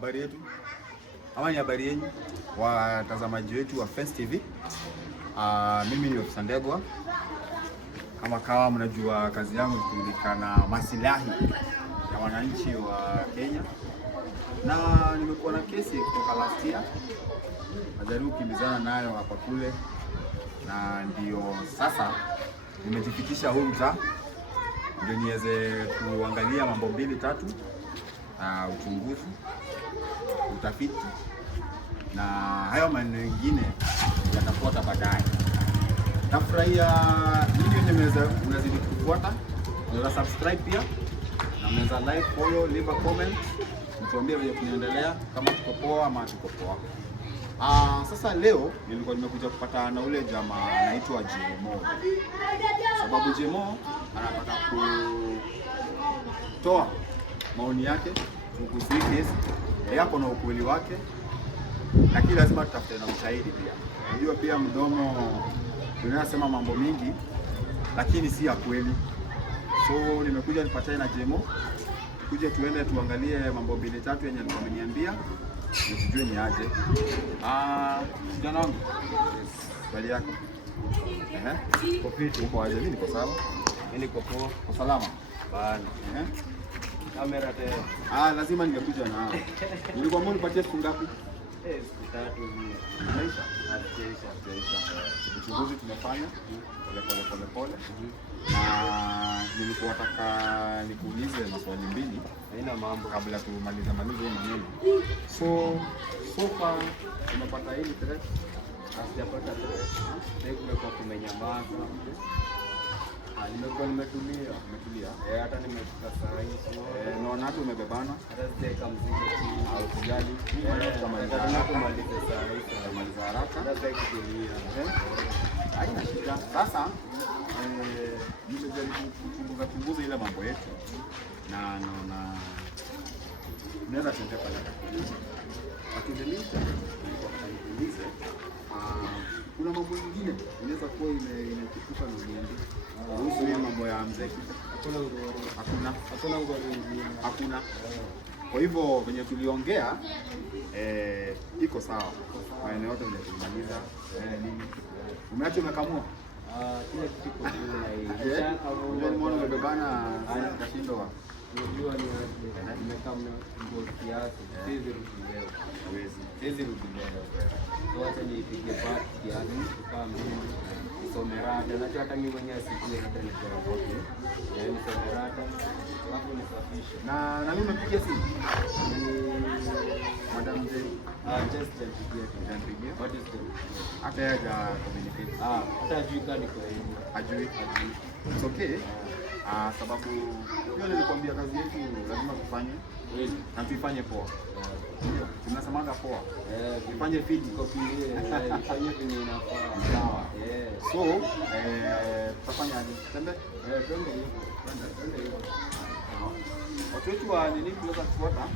Habari yetu ama ni habari yenu watazamaji wetu wa Fence TV. Mimi ni Ofisa Ndegwa. Kama kawa mnajua kazi yangu ni kujulikana masilahi ya wananchi wa Kenya, na nimekuwa na kesi kutoka last year, najaribu kukimbizana nayo hapa kule, na ndio sasa nimejifikisha huu mtaa ndio niweze kuangalia mambo mbili tatu, uchunguzi, utafiti na hayo maneno mengine yatafuata baadaye. Nafurahia video unazidi kufuata, unaweza subscribe pia, na mnaweza like, follow, leave a comment, mtuambie vile tunaendelea, kama tuko poa ama tuko poa. Sasa leo nilikuwa nimekuja kupata na ule jamaa anaitwa JMO. Sababu JMO anataka kutoa maoni yake kuhusu kesi. Yako na ukweli wake, lakini lazima tutafute na ushahidi pia. Unajua pia mdomo tunasema mambo mingi lakini si ya kweli. So nimekuja nipatane na JMO, kuja tuende tuangalie mambo mbili tatu yenye alikuwa ameniambia, tujue ni aje. Kijana wangu, bali yako. Kopiti uko aje? Mimi niko sawa. Mimi niko poa. Uko salama? Bana. Kamera tena. Lazima ningekuja na hao. Nilikuwa mbona nipatie siku ngapi? Siku 3 hivi. Maisha. Maisha. Uchunguzi tumefanya pole. Na nilikuwa nataka nikuulize maswali mbili. Haina mambo kabla tumalize maneno. So far tumepata hili threat. Sijapata threat. Nimekuwa kumenyamaza. Nimetulia. Hata nimefika saa hii. Naona hata umebebana. Hata sijaweka mzigo chini au kujali. Tutamaliza saa hii. Tutamaliza haraka. Hata sikutulia. Haina shida. Sasa nimejaribu kuchunguza ile mambo yetu, na naona naweza tuende pale. Akiendelea niulize, kuna mambo mengine inaweza kuwa imechipuka na niambie kuhusu mambo ya mzee. Hakuna. Kwa hivyo venye tuliongea iko sawa. Maana yote ndio tumaliza. Nini umeacha umekamua kile kitu kwa hiyo mbona umebebana kashindo? Unajua nimekamua nguo kiasi, siwezi rudi leo. So acha nipige part kiasi kama mimi somerada, na hata mimi mwenyewe sijui hata ni kwa wapi. Somerada hapo nisafishe. Na mimi napigia simu madam Zeri. Just nipigie. What is the hata haja communicate. Hata ajui kani kwa hiyo. Ajui. It's okay. Sababu hiyo nilikwambia kazi yetu lazima tufanye na tuifanye poa. Tunasemaga poa. Tufanye fit copy ifanye venye inafaa. Sawa. So tutafanya aje? Twende hiyo. Watu wetu wa nini tunaweza kufuata?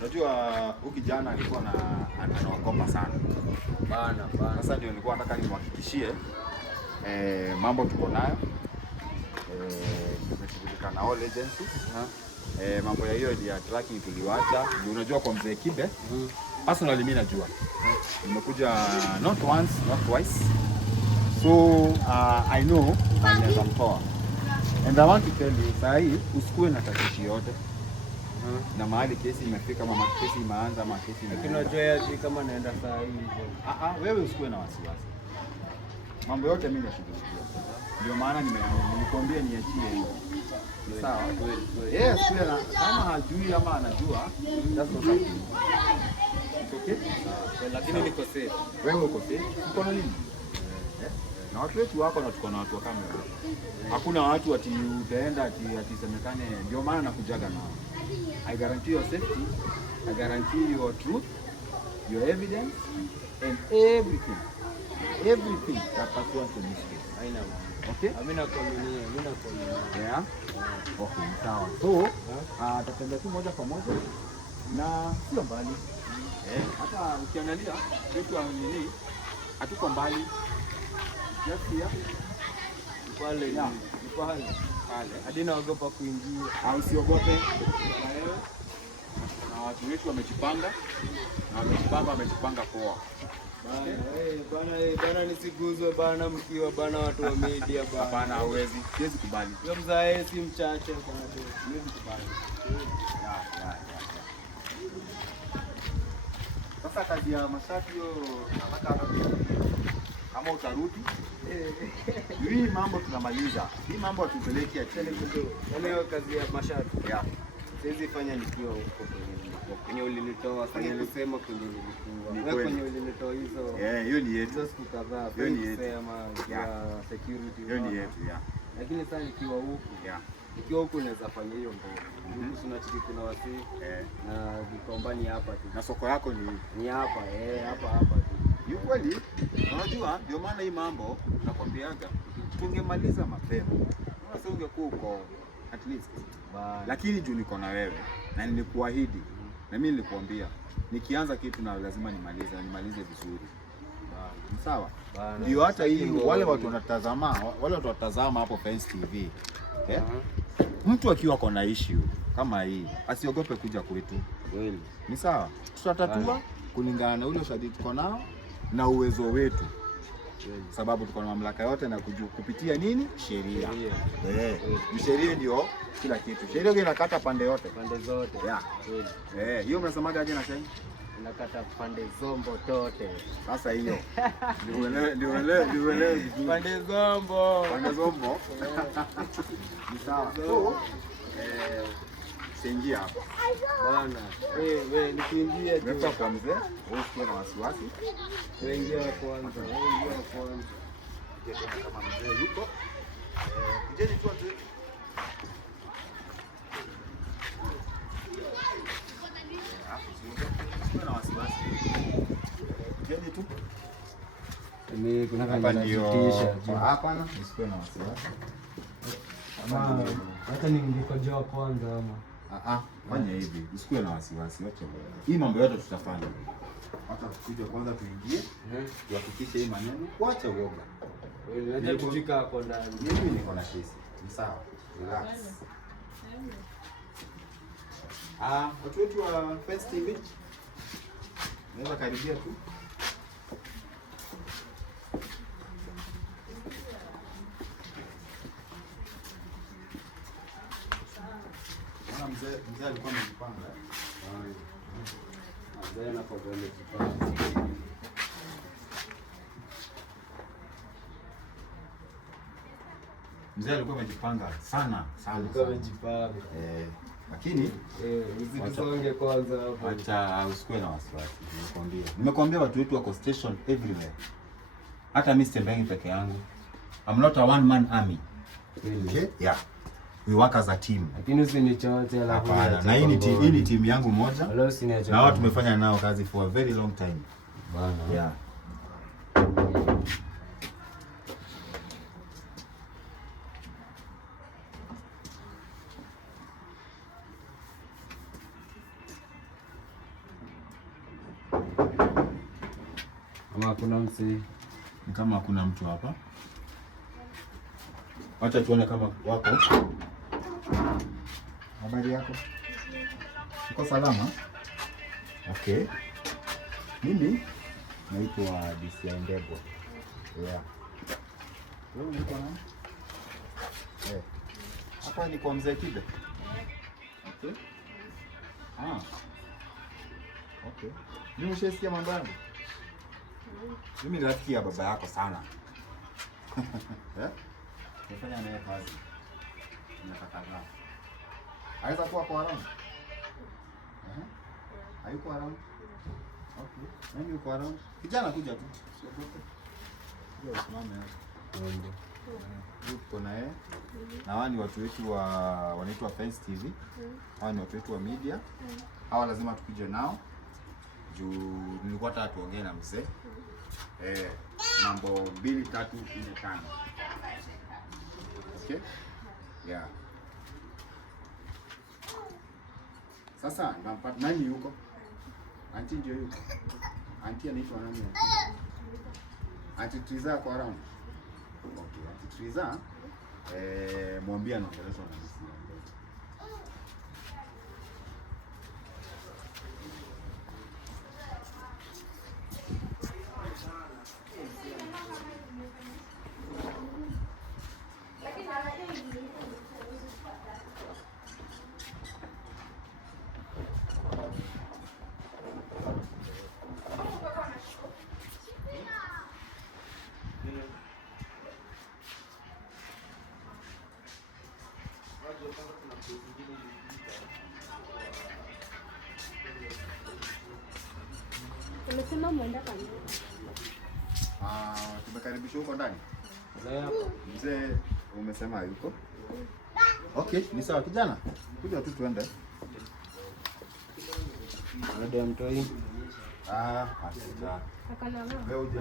Unajua huyu kijana alikuwa anaogopa sana. Bana. Sasa ndio nilikuwa nataka nimhakikishie mambo tuko nayo. Tumeshughulika na all agencies. Mambo ya hiyo ya tracking tuliwacha. Unajua kwa mzee Kibe, personally mimi najua. Nimekuja not once, not twice. So I know naweza mtoa. And I want to tell you, saa hii usikue na tatishi yote. Na mahali kesi imefika, mama kesi imeanza, ama kesi imeanza. Tunajoea kama naenda saa hii hivyo. Wewe usikue na wasiwasi. Mambo yote mimi nashughulikia. Ndio maana nilikwambia niachie hiyo. Sawa? Yes, kama hajui ama anajua, that's okay. It's okay? Lakini niko safe. Wewe uko safe? Uko na nini? Na watu wetu wako na tuko na watu wa kamera. Hakuna watu ati utaenda ati semekane, ndio maana nakujaga nao. I guarantee your safety, I guarantee your truth, your evidence, and everything that pertains to this case. I know. Okay? Mimi nakuaminia. Yeah? Okay, sawa. So, tatembea tu moja kwa moja na sio mbali. Hata ukiangalia wetu wa nini hatuko mbali. Just here. Pale pale. Hadi naogopa kuingia. Usiogope. Na wewe na watu wetu wamejipanga na wamejipanga poa. Bana nisiguzwe bana mkiwa bana watu wa media bana. Hapana, hauwezi. Siwezi kubali. Wewe mzae si mchache bana. Siwezi kubali. Sasa kazi ya mashati hiyo nataka kama utarudi. Hii mambo tunamaliza. Hii mambo hatupeleki achele kidogo. Leo kazi ya mashati. Yeah. Siwezi fanya nikiwa huko kwenye ulinitoa, sasa kusema kwenye nilikuwa. Wewe kwenye ulinitoa hizo. Hiyo ni yetu. Hizo siku kadhaa. Hiyo ni yetu. Sema ya security. Hiyo ni yetu, yeah. Lakini sasa nikiwa huko. Yeah. Nikiwa huko naweza fanya hiyo mboga. Huko tunachiki kuna wasi na vikombani hapa tu. Na soko yako ni hapa, hapa tu. Ni kweli. Unajua ndio maana hii mambo nakwambiaga tungemaliza mapema. Sasa ungekuwa uko at least. Lakini juu niko na wewe na nilikuahidi na mimi nilikuambia nikianza kitu na lazima nimalize vizuri. Ni sawa? Ndio hata hii wale watu wanatazama hapo Fence TV. Mtu akiwa kona issue kama hii asiogope kuja kwetu. Kweli. Ni sawa? Tutatatua kulingana na ule ushahidi tuko nao na uwezo wetu. Sababu tuko na mamlaka yote na kupitia nini? Sheria. Sheria ndio kila kitu. Sheria ndio inakata pande zote. Hiyo mnasemaga aje na sasa? Inakata pande zombo tote. Sasa hiyo. Niuelewe. Pande zombo. Ni sawa. So, sengia hapa. Bwana. Wewe nikiingia tu. Wewe kwa mzee, usiwe na wasiwasi. Ingia kwanza. Kama mzee yuko. Kijeni tu atu. Usiwe na wasiwasi. Kijeni tu. Ni kuna kama najitisha. Hapana, usiwe na wasiwasi. Hata ningekojea kwanza ama. Fanya hivi, usikuwe na wasiwasi, acha. Hii mambo yote tutafanya. Hata tukuje kwanza tuingie, tuhakikishe hii maneno, kuacha uoga. Wewe tutika hapo ndani. Mimi niko na kesi. Ni sawa. Relax. Watu wetu wa Fence TV. Naweza karibia tu. Mzee alikuwa amejipanga. Mzee anapokuwa amejipanga. Mzee alikuwa amejipanga sana. Alikuwa amejipanga. Lakini usisonge kwanza hapo. Acha usikuwe na wasiwasi. Nimekuambia watu wetu wako station everywhere. Hata mimi sitembei peke yangu. I'm not a one man army. Okay? Yeah. We work as a team. Lakini usinichote la hapana. Na hii ni team yangu moja. Na wao tumefanya nao kazi for a very long time. Bana. Yeah. Ama kuna mtu? Ni kama hakuna mtu hapa. Acha tuone kama wako. Habari yako? Uko salama? Okay. Mimi naitwa DCI Ndegwa. Yeah. Wewe unaitwa nani? Hapa ni kwa mzee Kibe. Okay. Okay. Mimi ushasikia mambo yangu? Mimi ni rafiki ya baba yako sana. Nifanya naye kazi. Ninakataza. Aweza kuwa kwa around? Hayuko around? Okay. Nani yuko around? Kijana kuja tu. Usiogope. Ndio usimame hapo. Tuko na yeye. Na hawa ni watu wetu wanaitwa Fence TV. Hawa ni watu wetu wa media. Hawa lazima tukuje nao. Juu nilikuwa nataka tuongee na mzee. Mambo 2, 3, 4, 5. Okay? Yeah. Sasa nani yuko? Auntie ndio yuko. Auntie anaitwa nani? Auntie Triza kwa around. Okay, Auntie Triza mwambie anaongeleshwa na misi. Umesema mwenda kanisa. Tumekaribishwa huko ndani. Mzee umesema yuko? Okay, ni sawa kijana. Kuja tu tuende. Baada ya mtoi. Asante. Akana. Wewe uja.